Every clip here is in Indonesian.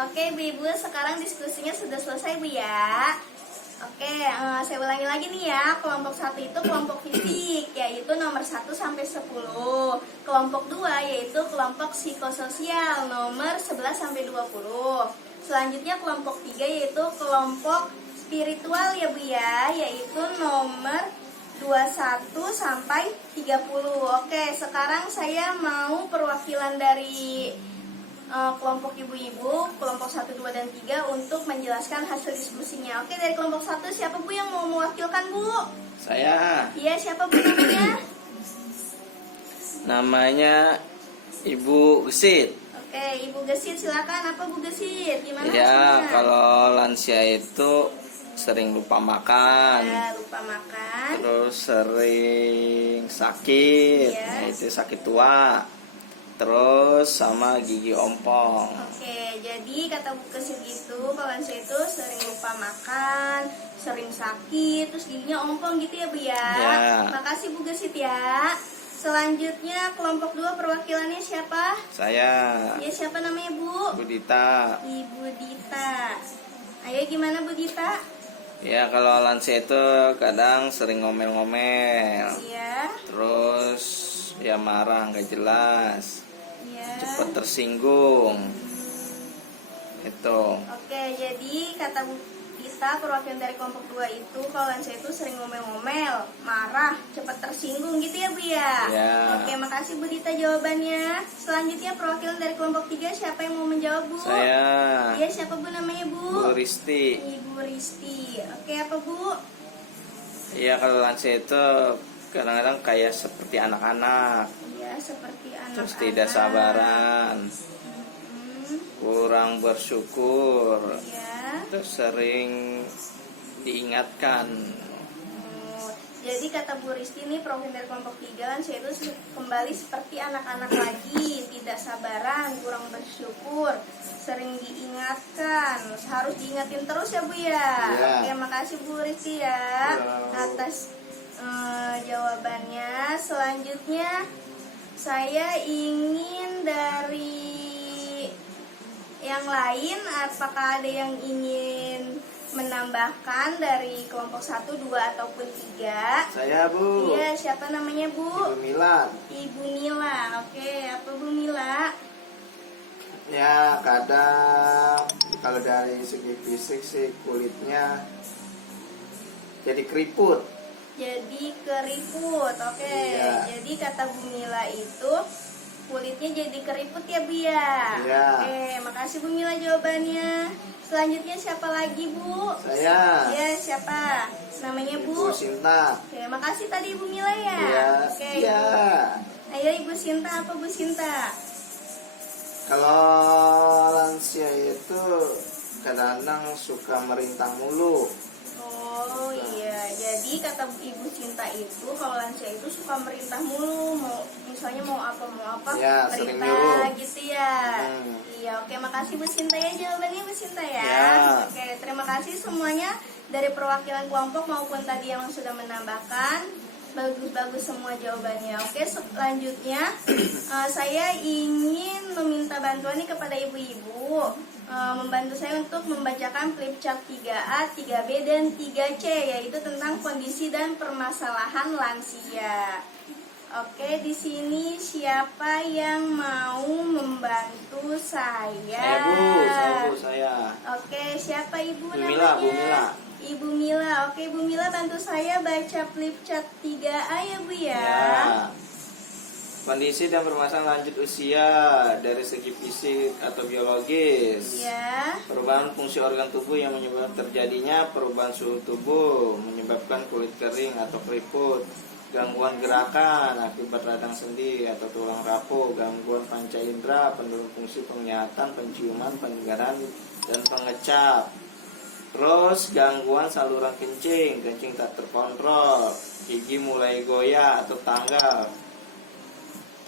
Oke Bu-Ibu, sekarang diskusinya sudah selesai Bu ya. Oke, saya ulangi lagi nih ya. Kelompok 1 itu kelompok fisik, yaitu nomor 1 sampai 10. Kelompok 2 yaitu kelompok psikososial, nomor 11 sampai 20. Selanjutnya kelompok 3 yaitu kelompok spiritual ya Bu ya, yaitu nomor 21 sampai 30. Oke, sekarang saya mau perwakilan dari kelompok ibu-ibu, kelompok 1, 2, dan 3 untuk menjelaskan hasil diskusinya. Oke, dari kelompok 1 siapa Bu yang mau mewakilkan Bu? Saya. Iya, siapa Bu namanya? Namanya Ibu Gesit. Oke, Ibu Gesit silakan. Apa Bu Gesit? Gimana Ya, hasilnya? kalau lansia itu sering lupa makan, Ya, lupa makan. terus sering sakit, Iya. itu sakit tua, terus sama gigi ompong. Oke, jadi kata Bu Gesit gitu, kalau lansia itu sering lupa makan, sering sakit, terus giginya ompong gitu ya Bu ya. Ya. Makasih Bu Gesit ya. Selanjutnya kelompok 2 perwakilannya siapa? Saya, Ya, siapa namanya Bu? Bu Dita. Ibu Dita. Ayo gimana Bu Dita? Ya, kalau lansia itu kadang sering ngomel-ngomel, Iya. terus ya marah nggak jelas, Iya. cepat tersinggung. Itu. Oke, jadi kata Bu Dita perwakilan dari kelompok 2 itu kalau lansia itu sering ngomel-ngomel, marah, cepat tersinggung gitu ya Bu ya? Ya. Oke, makasih Bu Dita jawabannya. Selanjutnya perwakilan dari kelompok 3 siapa yang mau menjawab Bu? Saya, Iya, siapa Bu namanya Bu Bu? Risti. Ibu Risti. Oke, apa Bu? Iya, kalau lansia itu kadang-kadang kayak seperti anak-anak, Iya, seperti anak-anak. terus tidak sabaran, kurang bersyukur, Iya. terus sering diingatkan. Jadi kata Bu Risti ini perwakilan dari kelompok 3 lansia itu kembali seperti anak-anak lagi, tidak sabaran, kurang bersyukur, sering diingatkan, harus diingatin terus ya Bu ya. Iya. Oke, makasih Bu Risti ya Iya. atas jawabannya. Selanjutnya saya ingin dari yang lain, apakah ada yang ingin menambahkan dari kelompok 1, 2, ataupun 3? Saya, Bu. Iya, siapa namanya Bu? Ibu Mila. Ibu Mila. Oke, apa Bu Mila? Ya, kadang kalau dari segi fisik sih kulitnya jadi keriput. Jadi keriput. Oke, Iya. jadi kata Bu Mila itu kulitnya jadi keriput ya Bu ya? Iya. Oke, makasih Bu Mila jawabannya. Selanjutnya siapa lagi Bu? Saya, Iya, siapa? Namanya Bu? Ibu Sinta. Oke, makasih tadi Ibu Mila ya. Iya, Oke. iya. Ayo Ibu Sinta, apa Bu Sinta? Kalau lansia itu kadang-kadang suka merintang mulu. Oh iya, jadi kata Ibu Sinta itu kalau lansia itu suka merintah mulu, misalnya mau apa Ya, sering merintah nyuruh. gitu ya. Hmm. Iya, oke, makasih Bu Sinta ya jawabannya Bu Sinta ya. Ya. Oke, terima kasih semuanya dari perwakilan kelompok maupun tadi yang sudah menambahkan. Bagus-bagus semua jawabannya. Oke, selanjutnya saya ingin meminta bantuan nih kepada ibu-ibu, membantu saya untuk membacakan flipchart 3A, 3B, dan 3C, yaitu tentang kondisi dan permasalahan lansia. Oke, di sini siapa yang mau membantu saya? Saya. Oke, siapa Ibu Bu namanya? Mila, Bu Mila. Ibu Mila. Oke, Bu Mila bantu saya baca flipchart 3A ya Bu ya. Ya. Kondisi dan permasalahan lanjut usia dari segi fisik atau biologis. Ya. Perubahan fungsi organ tubuh yang menyebabkan terjadinya perubahan suhu tubuh, menyebabkan kulit kering atau keriput, gangguan gerakan akibat radang sendi atau tulang rapuh, gangguan panca indera, penurunan fungsi penglihatan, penciuman, pendengaran, dan pengecap. Terus gangguan saluran kencing tak terkontrol, gigi mulai goyah atau tanggal.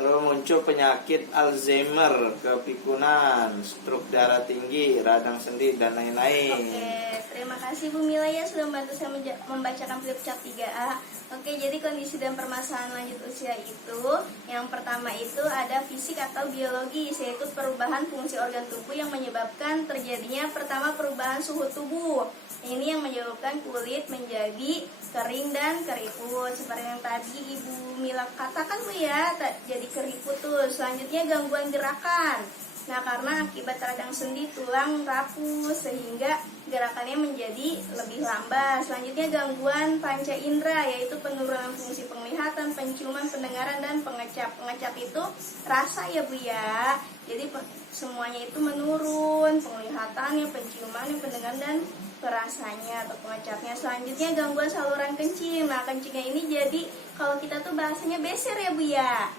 Terus muncul penyakit Alzheimer, kepikunan, stroke darah tinggi, radang sendi, dan lain-lain. Oke, terima kasih Bu Mila ya sudah membantu saya membacakan flip chart 3A. Oke, jadi kondisi dan permasalahan lanjut usia itu, yang pertama itu ada fisik atau biologis, yaitu perubahan fungsi organ tubuh yang menyebabkan terjadinya pertama perubahan suhu tubuh. Ini yang menyebabkan kulit menjadi kering dan keriput. Seperti yang tadi Ibu Mila katakan Bu ya, jadi keriput tuh. Selanjutnya gangguan gerakan. Nah, karena akibat radang sendi tulang rapuh sehingga gerakannya menjadi lebih lambat. Selanjutnya gangguan panca indera, yaitu penurunan fungsi penglihatan, penciuman, pendengaran, dan pengecap. Pengecap itu rasa ya Bu ya. Jadi semuanya itu menurun, penglihatannya, penciumannya, pendengaran, dan perasanya atau pengecapnya. Selanjutnya gangguan saluran kencing. Nah, kencingnya ini jadi kalau kita tuh bahasanya beser ya Bu ya.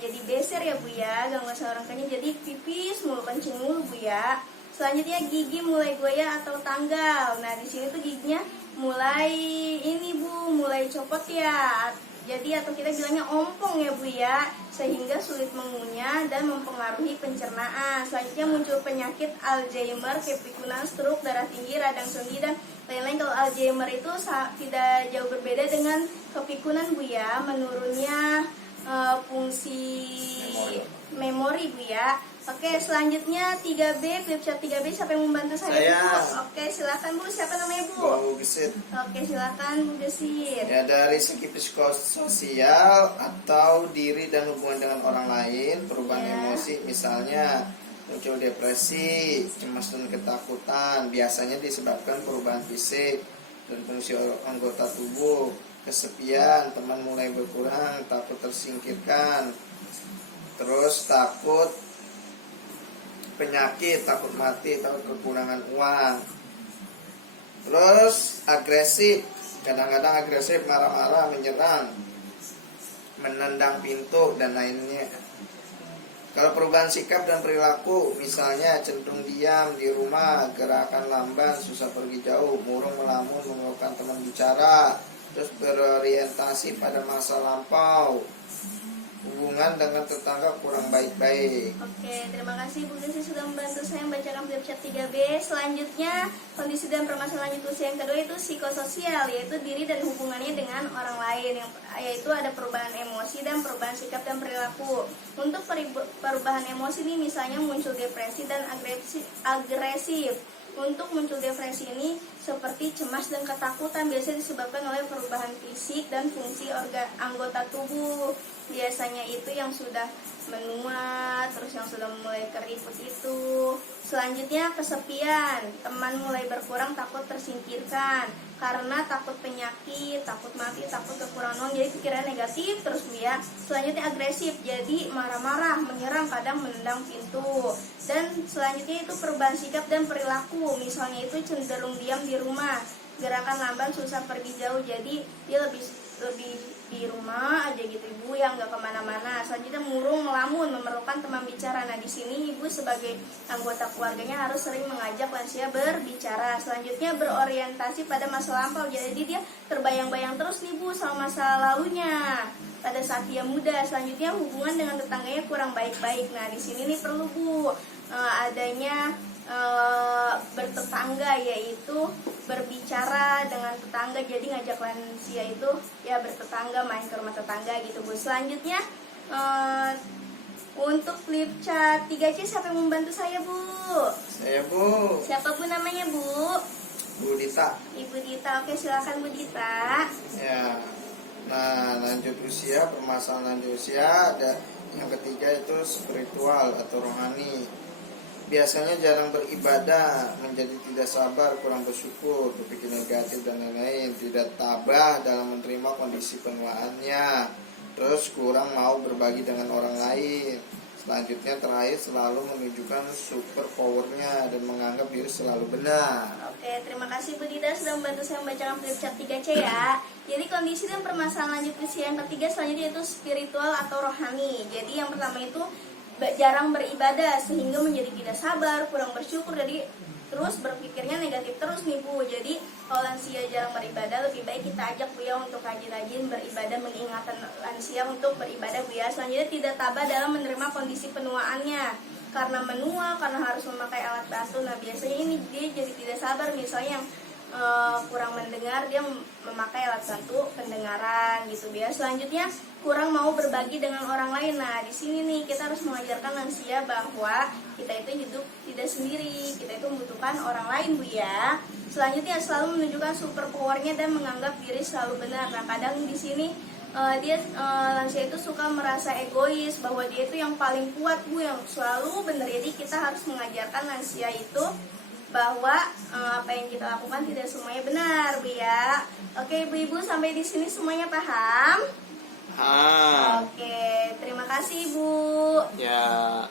Jadi beser ya Bu ya, gangguan saluran kencing, jadi pipis mulu, kencing mulu Bu ya. Selanjutnya gigi mulai goyah atau tanggal. Nah, di sini tuh giginya mulai ini Bu, mulai copot ya. Jadi atau kita bilangnya ompong ya Bu ya, sehingga sulit mengunyah dan mempengaruhi pencernaan. Selanjutnya muncul penyakit Alzheimer, kepikunan, stroke, darah tinggi, radang sendi, dan lain-lain. Kalau Alzheimer itu tidak jauh berbeda dengan kepikunan Bu ya, menurunnya fungsi memori Bu ya. Oke, selanjutnya 3B, flip chart 3B, siapa yang membantu saya Bu? Oke, silakan Bu, siapa namanya Bu? Bu Gesit. Oke, silakan Bu Gesit. Ya, dari segi psikososial atau diri dan hubungan dengan orang lain, perubahan Ya. emosi, misalnya muncul depresi, cemas dan ketakutan, biasanya disebabkan perubahan fisik dan fungsi anggota tubuh, kesepian, teman mulai berkurang, takut tersingkirkan, terus takut penyakit, takut mati, takut kekurangan uang. Terus agresif, kadang-kadang agresif, marah-marah, menyerang, menendang pintu, dan lainnya. Kalau perubahan sikap dan perilaku, misalnya cenderung diam di rumah, gerakan lamban, susah pergi jauh, murung melamun, mengeluhkan teman bicara, terus berorientasi pada masa lampau, hubungan dengan tetangga kurang baik-baik. Oke, terima kasih Bu Gesit sudah membantu saya membacakan flip chart 3B. Selanjutnya, kondisi dan permasalahan lanjut usia yang kedua itu psikososial, yaitu diri dan hubungannya dengan orang lain, yaitu ada perubahan emosi dan perubahan sikap dan perilaku. Untuk perubahan emosi ini misalnya muncul depresi dan agresif. Untuk muncul depresi ini seperti cemas dan ketakutan biasanya disebabkan oleh perubahan fisik dan fungsi anggota tubuh. Biasanya itu yang sudah menua, terus yang sudah mulai keriput itu. Selanjutnya kesepian, teman mulai berkurang, takut tersingkirkan karena takut penyakit, takut mati, takut kekurangan uang, jadi pikiran negatif terus Bu ya. Selanjutnya agresif, jadi marah-marah, menyerang, kadang menendang pintu. Dan selanjutnya itu perubahan sikap dan perilaku, misalnya itu cenderung diam di rumah, gerakan lamban, susah pergi jauh, jadi dia lebih di rumah aja gitu Ibu, yang nggak kemana-mana. Selanjutnya murung melamun, memerlukan teman bicara. Nah, di sini Ibu sebagai anggota keluarganya harus sering mengajak lansia berbicara. Selanjutnya berorientasi pada masa lampau, jadi dia terbayang-bayang terus nih Bu sama masa lalunya pada saat dia muda. Selanjutnya hubungan dengan tetangganya kurang baik-baik. Nah, di sini nih perlu Bu adanya bertetangga, yaitu berbicara dengan tetangga, jadi ngajak lansia itu ya bertetangga, main ke rumah tetangga gitu Bu. Selanjutnya untuk flip chart 3C siapa yang membantu saya Bu? Saya Bu. Siapa Bu namanya Bu? Bu Dita. Ibu Dita. Oke, silakan Bu Dita. Ya. Nah, lanjut usia, permasalahan lanjut usia ada yang ketiga itu spiritual atau rohani. Biasanya jarang beribadah, menjadi tidak sabar, kurang bersyukur, berpikir negatif dan lain-lain, tidak tabah dalam menerima kondisi penuaannya, terus kurang mau berbagi dengan orang lain. Selanjutnya terakhir selalu menunjukkan super powernya dan menganggap diri selalu benar. Oke, terima kasih Bu Dita sudah membantu saya membacakan flip chart 3C ya. Jadi kondisi dan permasalahan lanjut usia yang ketiga selanjutnya itu spiritual atau rohani. Jadi yang pertama itu jarang beribadah sehingga menjadi tidak sabar, kurang bersyukur, jadi terus berpikirnya negatif terus nih Bu. Jadi kalau lansia jarang beribadah, lebih baik kita ajak Bu ya untuk rajin-rajin beribadah, mengingatkan lansia untuk beribadah Bu ya. Selanjutnya tidak tabah dalam menerima kondisi penuaannya, karena menua, karena harus memakai alat bantu. Nah biasanya ini dia jadi tidak sabar, misalnya yang kurang mendengar dia memakai alat bantu pendengaran gitu ya. Selanjutnya kurang mau berbagi dengan orang lain. Nah di sini nih kita harus mengajarkan lansia bahwa kita itu hidup tidak sendiri, kita itu membutuhkan orang lain Bu ya. Selanjutnya selalu menunjukkan super powernya dan menganggap diri selalu benar. Nah kadang di sini lansia itu suka merasa egois bahwa dia itu yang paling kuat Bu, yang selalu benar. Jadi kita harus mengajarkan lansia itu bahwa apa yang kita lakukan tidak semuanya benar Bu ya. Oke Ibu-ibu, sampai di sini semuanya paham? Ah, Oke, terima kasih Bu. ya.